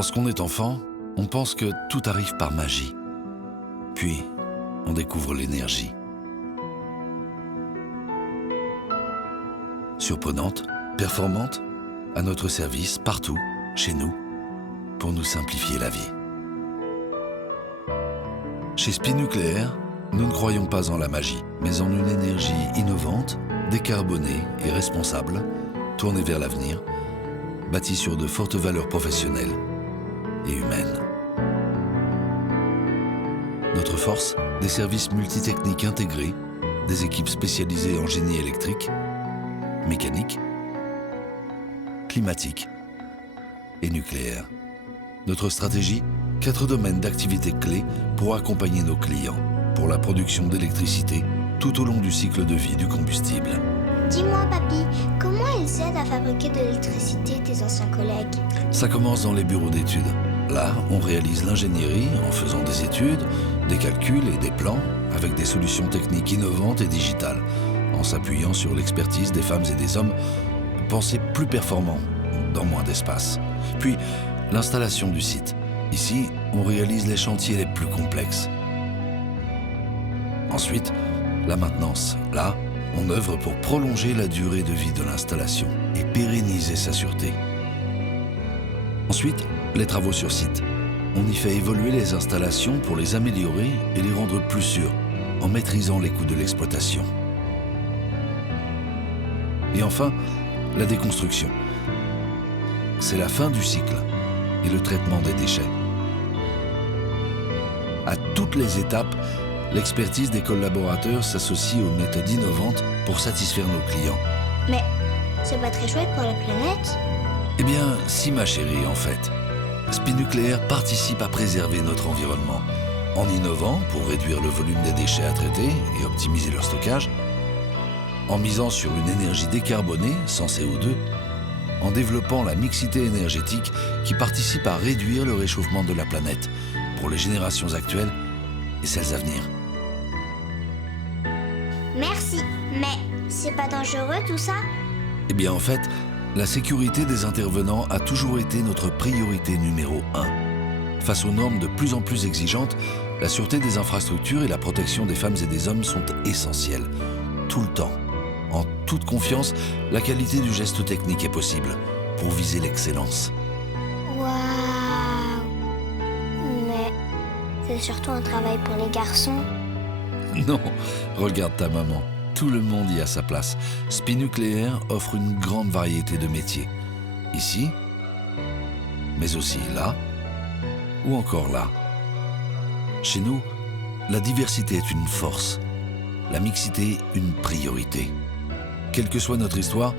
Lorsqu'on est enfant, on pense que tout arrive par magie. Puis, on découvre l'énergie. Surprenante, performante, à notre service, partout, chez nous, pour nous simplifier la vie. Chez Spinucléaire, nous ne croyons pas en la magie, mais en une énergie innovante, décarbonée et responsable, tournée vers l'avenir, bâtie sur de fortes valeurs professionnelles et humaines. Notre force, des services multitechniques intégrés, des équipes spécialisées en génie électrique, mécanique, climatique et nucléaire. Notre stratégie, 4 domaines d'activité clés pour accompagner nos clients pour la production d'électricité tout au long du cycle de vie du combustible. Dis-moi, papy, comment ils aident à fabriquer de l'électricité, tes anciens collègues? Ça commence dans les bureaux d'études. Là, on réalise l'ingénierie en faisant des études, des calculs et des plans avec des solutions techniques innovantes et digitales, en s'appuyant sur l'expertise des femmes et des hommes pensés plus performants, dans moins d'espace. Puis, l'installation du site. Ici, on réalise les chantiers les plus complexes. Ensuite, la maintenance. Là, on œuvre pour prolonger la durée de vie de l'installation et pérenniser sa sûreté. Ensuite, les travaux sur site. On y fait évoluer les installations pour les améliorer et les rendre plus sûres, en maîtrisant les coûts de l'exploitation. Et enfin, la déconstruction. C'est la fin du cycle et le traitement des déchets. À toutes les étapes, l'expertise des collaborateurs s'associe aux méthodes innovantes pour satisfaire nos clients. Mais c'est pas très chouette pour la planète? Eh bien, si ma chérie, en fait. Spinucléaire participe à préserver notre environnement en innovant pour réduire le volume des déchets à traiter et optimiser leur stockage, en misant sur une énergie décarbonée, sans CO2, en développant la mixité énergétique qui participe à réduire le réchauffement de la planète pour les générations actuelles et celles à venir. Merci, mais c'est pas dangereux tout ça? Eh bien, en fait, la sécurité des intervenants a toujours été notre priorité numéro 1. Face aux normes de plus en plus exigeantes, la sûreté des infrastructures et la protection des femmes et des hommes sont essentielles, tout le temps. En toute confiance, la qualité du geste technique est possible pour viser l'excellence. Waouh! Mais c'est surtout un travail pour les garçons. Non, regarde ta maman. Tout le monde y a sa place. Spinucléaire offre une grande variété de métiers. Ici, mais aussi là, ou encore là. Chez nous, la diversité est une force, la mixité une priorité. Quelle que soit notre histoire,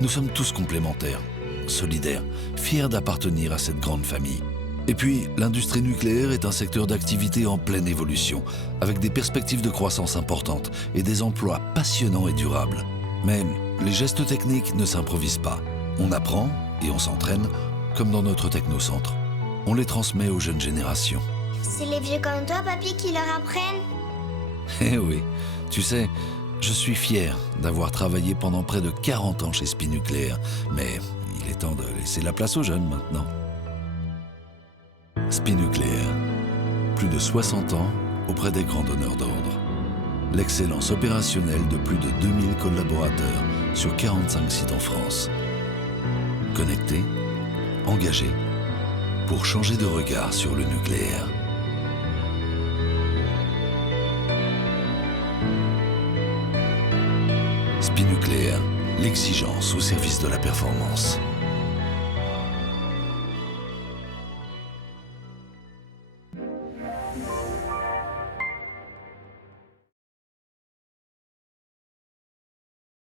nous sommes tous complémentaires, solidaires, fiers d'appartenir à cette grande famille. Et puis, l'industrie nucléaire est un secteur d'activité en pleine évolution, avec des perspectives de croissance importantes et des emplois passionnants et durables. Mais les gestes techniques ne s'improvisent pas. On apprend et on s'entraîne, comme dans notre technocentre. On les transmet aux jeunes générations. C'est les vieux comme toi, papy, qui leur apprennent? Eh oui, tu sais, je suis fier d'avoir travaillé pendant près de 40 ans chez Spinucléaire, mais il est temps de laisser la place aux jeunes maintenant. Spinucléaire, plus de 60 ans auprès des grands donneurs d'ordre. L'excellence opérationnelle de plus de 2000 collaborateurs sur 45 sites en France. Connectés, engagés, pour changer de regard sur le nucléaire. Spinucléaire, l'exigence au service de la performance.